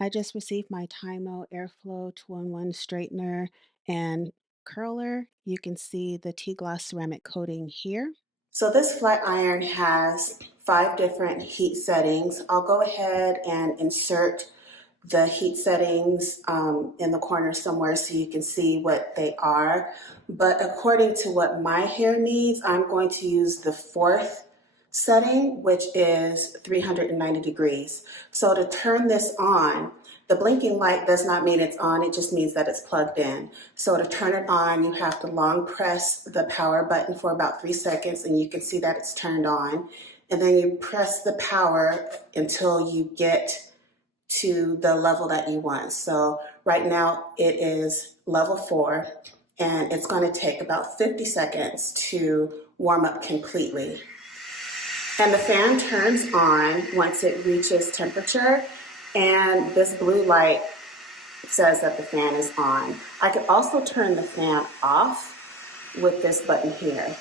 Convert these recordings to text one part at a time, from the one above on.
I just received my TYMO Airflow 2-in-1 straightener and curler. You can see the T-gloss ceramic coating here. So this flat iron has 5 different heat settings. I'll go ahead and insert the heat settings in the corner somewhere so you can see what they are. But according to what my hair needs, I'm going to use the 4th setting, which is 390 degrees. So to turn this on, the blinking light does not mean it's on, it just means that it's plugged in. So to turn it on, you have to long press the power button for about 3 seconds and you can see that it's turned on. And then you press the power until you get to the level that you want. So right now it is level 4 and it's going to take about 50 seconds to warm up completely. And the fan turns on once it reaches temperature, and this blue light says that the fan is on. I could also turn the fan off with this button here.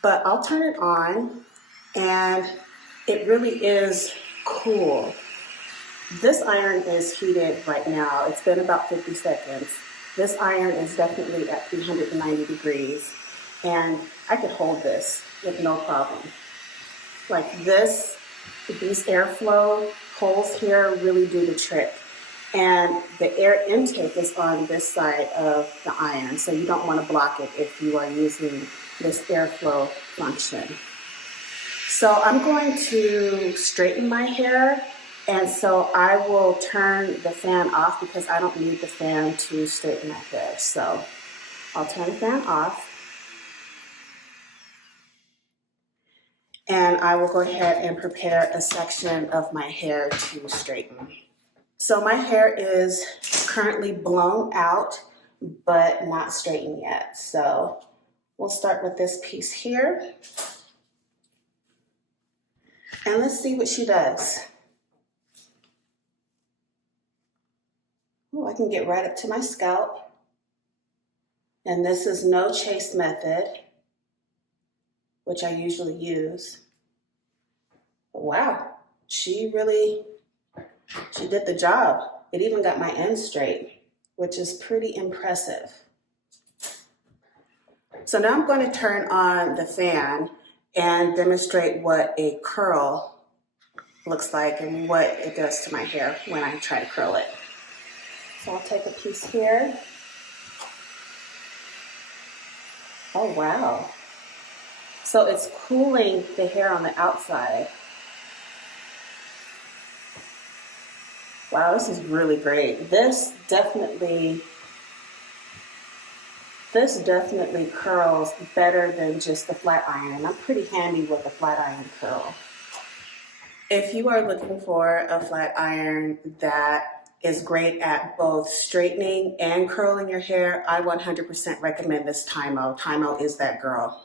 But I'll turn it on, and it really is cool. This iron is heated right now. It's been about 50 seconds. This iron is definitely at 390 degrees, and I could hold this with no problem. Like this, these airflow holes here really do the trick. And the air intake is on this side of the iron, so you don't want to block it if you are using this airflow function. So I'm going to straighten my hair, and so I will turn the fan off because I don't need the fan to straighten my hair. So I'll turn the fan off. And I will go ahead and prepare a section of my hair to straighten. So my hair is currently blown out, but not straightened yet. So we'll start with this piece here. And let's see what she does. Oh, I can get right up to my scalp. And this is no chase method, which I usually use. But wow, she did the job. It even got my ends straight, which is pretty impressive. So now I'm going to turn on the fan and demonstrate what a curl looks like and what it does to my hair when I try to curl it. So I'll take a piece here. Oh wow. So it's cooling the hair on the outside. Wow, this is really great. This definitely curls better than just the flat iron, and I'm pretty handy with a flat iron curl. If you are looking for a flat iron that is great at both straightening and curling your hair, I 100% recommend this TYMO. TYMO is that girl.